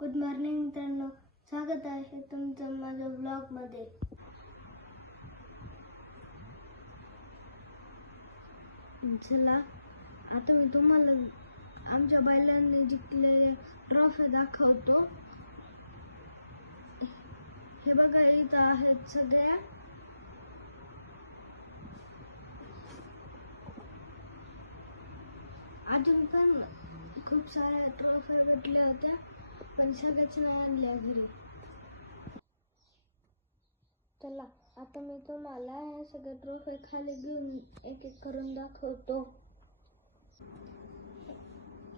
Good morning मित्रांनो, स्वागत आहे तुमचं माझ्या ब्लॉगमध्ये. चला आता मी तुम्हाला आमच्या बैलांनी जिंकलेल्या ट्रॉफी दाखवतो. हे बघा, इथं आहेत सगळ्या. अजून पण खूप साऱ्या ट्रॉफी भेटल्या होत्या, पण सगळ्याच नाही आणल्या घरी. चला आता मी तुम्हाला हे सगळे ट्रॉफी खाली घेऊन एक एक करून दाखवतो.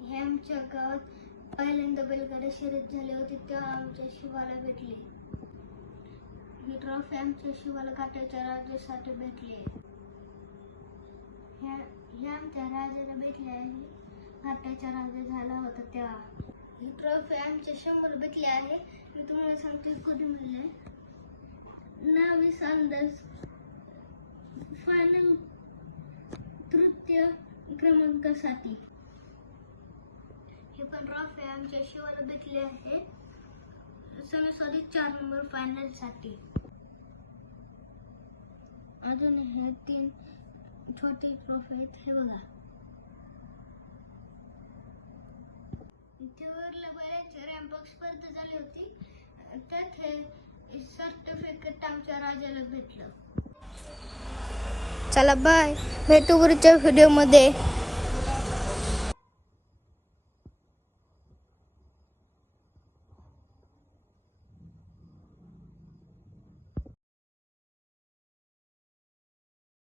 हे आमच्या गावात पहिल्यांदा बैलगाडी शर्यत झाली होती तेव्हा आमच्या शिवाला भेटली. ही ट्रॉफी आमच्या शिवाला घाटाच्या राजासाठी भेटली आहे. हे आमच्या राजाला भेटले आहे, घाटाचा राजा झाला होता तेव्हा. ही ट्रॉफी आमच्या शंभर भेटली आहे. मी तुम्हाला सांगतो कधी मिळले. 19 अंदाज फायनल तृतीय क्रमांकासाठी. हे पण ट्रॉफी आमच्या शिवाला भेटले आहे, सणासुदी 4 नंबर फायनल साठी. अजून हे 3 छोटे ट्रॉफी आहेत. हे बघा, इथे वरल्या बैलांची रॅम्पॉक स्पर्धा झाली होती, त्यात हे सर्टिफिकेट आमच्या राजाला भेटलं. चला बाय, भेटू पुढच्या व्हिडिओमध्ये.